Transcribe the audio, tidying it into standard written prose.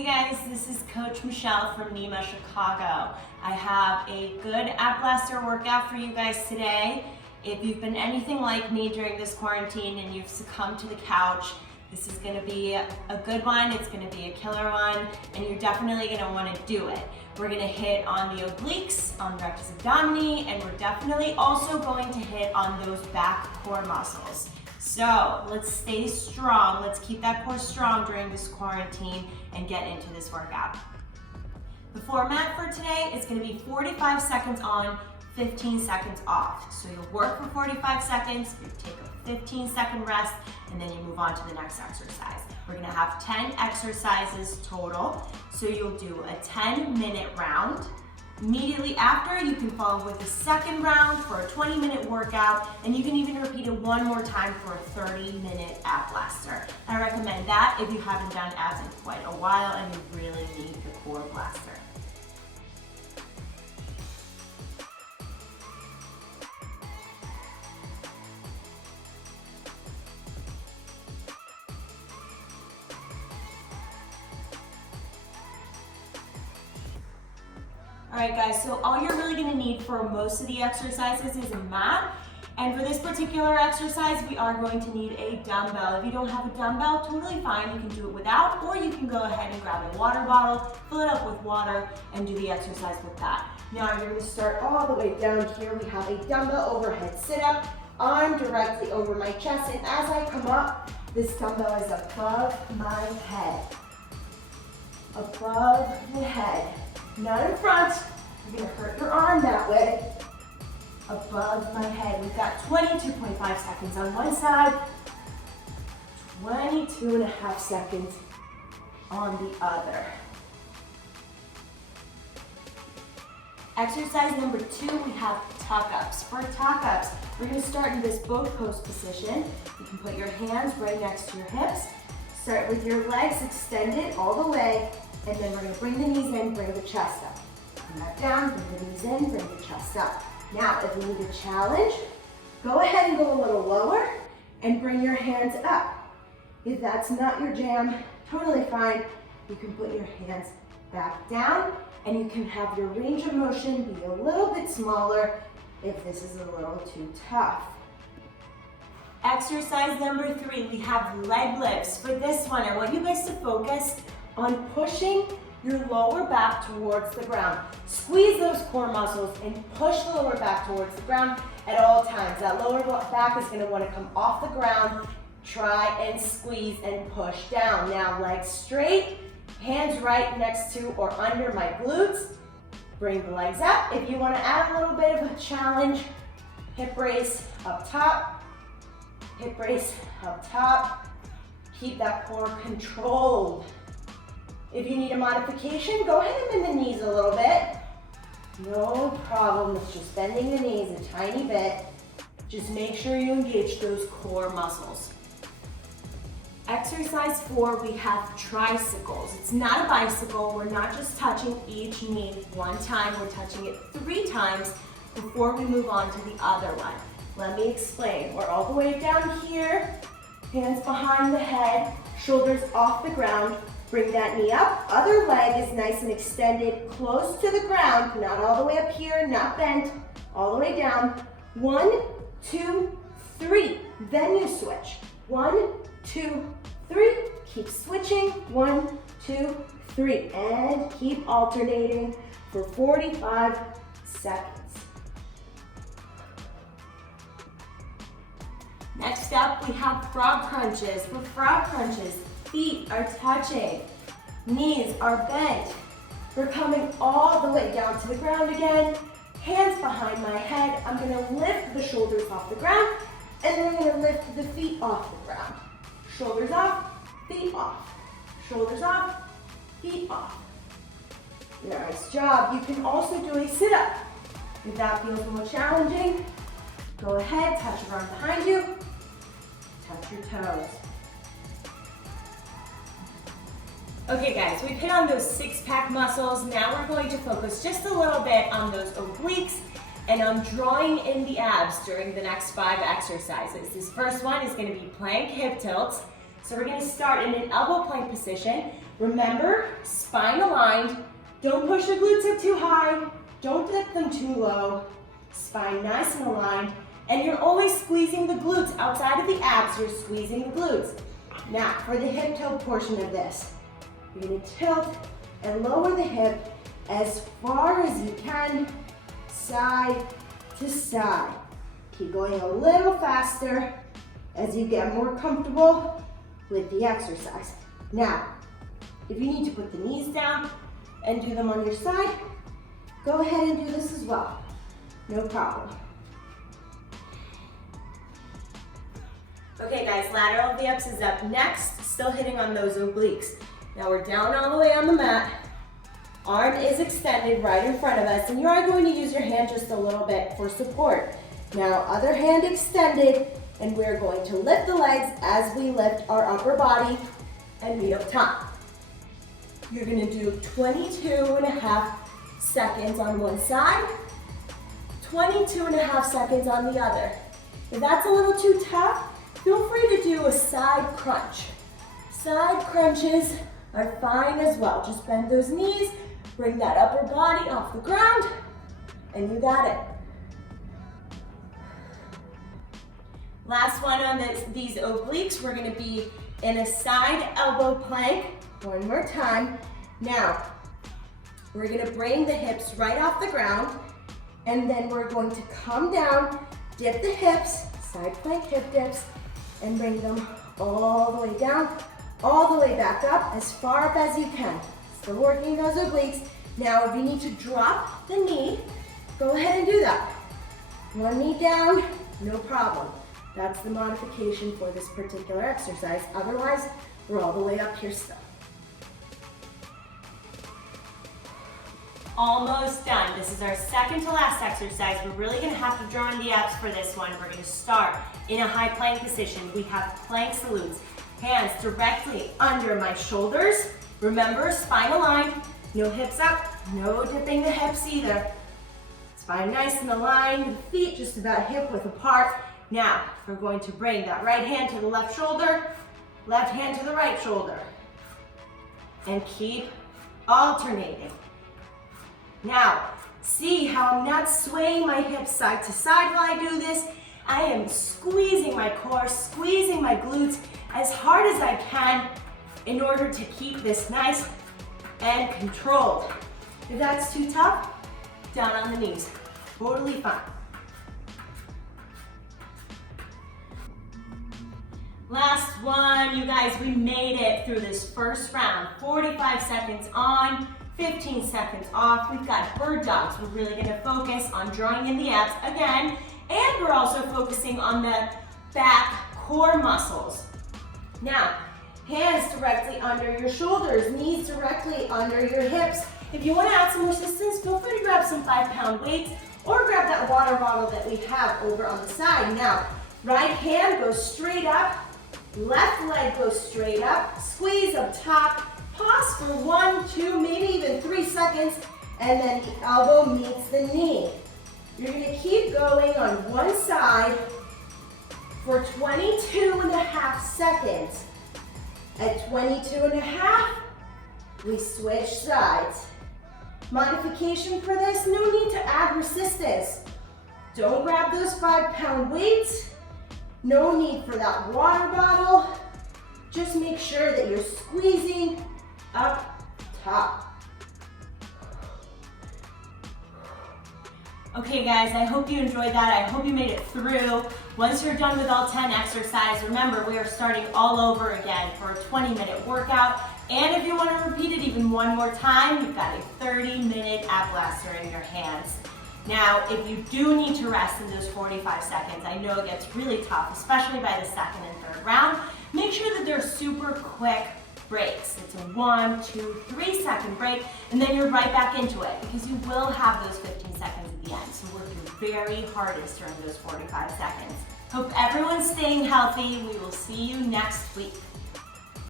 Hey guys, this is Coach Michelle from NEMA Chicago. I have a good ab blaster workout for you guys today. If you've been anything like me during this quarantine and you've succumbed to the couch, this is gonna be a good one, it's gonna be a killer one, and you're definitely gonna wanna do it. We're gonna hit on the obliques, on the rectus abdomini, and we're definitely also going to hit on those back core muscles. So let's stay strong, let's keep that core strong during this quarantine and get into this workout. The format for today is gonna be 45 seconds on, 15 seconds off. So you'll work for 45 seconds, you take a 15-second rest, and then you move on to the next exercise. We're gonna have 10 exercises total. So you'll do a 10-minute round. Immediately after, you can follow with a second round for a 20-minute workout, and you can even repeat it one more time for a 30-minute ab blaster. I recommend that if you haven't done abs in quite a while and you really need the core blaster. All right guys, so all you're really gonna need for most of the exercises is a mat. And for this particular exercise, we are going to need a dumbbell. If you don't have a dumbbell, totally fine, you can do it without, or you can go ahead and grab a water bottle, fill it up with water, and do the exercise with that. Now you're gonna start all the way down here. We have a dumbbell overhead sit-up, arm directly over my chest, and as I come up, this dumbbell is above my head. Above the head. Not in front, you're gonna hurt your arm that way. Above my head. We've got 22.5 seconds on one side, 22.5 seconds on the other. Exercise number 2, we have tuck-ups. For tuck-ups, we're gonna start in this boat pose position. You can put your hands right next to your hips. Start with your legs extended all the way, and then we're gonna bring the knees in, bring the chest up. Come back down, bring the knees in, bring the chest up. Now, if you need a challenge, go ahead and go a little lower and bring your hands up. If that's not your jam, totally fine. You can put your hands back down and you can have your range of motion be a little bit smaller if this is a little too tough. Exercise number 3, we have leg lifts. For this one, I want you guys to focus on pushing your lower back towards the ground. Squeeze those core muscles and push the lower back towards the ground at all times. That lower back is gonna wanna come off the ground. Try and squeeze and push down. Now legs straight, hands right next to or under my glutes. Bring the legs up. If you wanna add a little bit of a challenge, hip raise up top, hip raise up top. Keep that core controlled. If you need a modification, go ahead and bend the knees a little bit. No problem, it's just bending the knees a tiny bit. Just make sure you engage those core muscles. Exercise 4, we have tricycles. It's not a bicycle, we're not just touching each knee one time, we're touching it 3 times before we move on to the other one. Let me explain. We're all the way down here, hands behind the head, shoulders off the ground. Bring that knee up, other leg is nice and extended, close to the ground, not all the way up here, not bent, all the way down. 1, 2, 3, then you switch. 1, 2, 3, keep switching. 1, 2, 3, and keep alternating for 45 seconds. Next up, we have frog crunches. For frog crunches, feet are touching, knees are bent. We're coming all the way down to the ground again, hands behind my head. I'm gonna lift the shoulders off the ground, and then I'm gonna lift the feet off the ground. Shoulders off, feet off. Shoulders off, feet off. Nice job. You can also do a sit-up. If that feels more challenging, go ahead, touch your arm behind you, touch your toes. Okay guys, we've hit on those 6-pack muscles. Now we're going to focus just a little bit on those obliques and I'm drawing in the abs during the next 5 exercises. This first one is going to be plank hip tilts. So we're going to start in an elbow plank position. Remember, spine aligned. Don't push the glutes up too high. Don't dip them too low. Spine nice and aligned. And you're always squeezing the glutes. Outside of the abs, you're squeezing the glutes. Now, for the hip tilt portion of this, you're gonna tilt and lower the hip as far as you can, side to side. Keep going a little faster as you get more comfortable with the exercise. Now, if you need to put the knees down and do them on your side, go ahead and do this as well. No problem. Okay guys, lateral V-ups is up next, still hitting on those obliques. Now we're down all the way on the mat. Arm is extended right in front of us, and you are going to use your hand just a little bit for support. Now, other hand extended, and we're going to lift the legs as we lift our upper body and meet up top. You're gonna do 22.5 seconds on one side, 22.5 seconds on the other. If that's a little too tough, feel free to do a side crunch. Side crunches are fine as well. Just bend those knees, bring that upper body off the ground, and you got it. Last one on these obliques, we're gonna be in a side elbow plank. One more time. Now, we're gonna bring the hips right off the ground, and then we're going to come down, dip the hips, side plank hip dips, and bring them all the way down, all the way back up, as far up as you can. Still working those obliques. Now, if you need to drop the knee, go ahead and do that. One knee down, no problem. That's the modification for this particular exercise. Otherwise, we're all the way up here still. Almost done. This is our second to last exercise. We're really gonna have to draw in the abs for this one. We're gonna start in a high plank position. We have plank salutes. Hands directly under my shoulders. Remember, spine aligned, no hips up, no dipping the hips either. Spine nice and aligned, feet just about hip width apart. Now, we're going to bring that right hand to the left shoulder, left hand to the right shoulder, and keep alternating. Now, see how I'm not swaying my hips side to side while I do this. I am squeezing my core, squeezing my glutes as hard as I can in order to keep this nice and controlled. If that's too tough, down on the knees. Totally fine. Last one, you guys, we made it through this first round. 45 seconds on, 15 seconds off. We've got bird dogs. We're really gonna focus on drawing in the abs again, and we're also focusing on the back core muscles. Now, hands directly under your shoulders, knees directly under your hips. If you wanna add some resistance, feel free to grab some 5-pound weights or grab that water bottle that we have over on the side. Now, right hand goes straight up, left leg goes straight up, squeeze up top, pause for 1, 2, maybe even 3 seconds, and then the elbow meets the knee. You're gonna keep going on one side for 22.5 seconds. At 22.5, we switch sides. Modification for this, no need to add resistance. Don't grab those 5-pound weights. No need for that water bottle. Just make sure that you're squeezing up top. Okay guys, I hope you enjoyed that. I hope you made it through. Once you're done with all 10 exercises, remember we are starting all over again for a 20-minute workout. And if you want to repeat it even one more time, you've got a 30-minute ab blaster in your hands. Now, if you do need to rest in those 45 seconds, I know it gets really tough, especially by the second and third round, make sure that they're super quick breaks. It's a 1, 2, 3 second break, and then you're right back into it because you will have those 15 seconds at the end. So work your very hardest during those 45 seconds. Hope everyone's staying healthy. We will see you next week.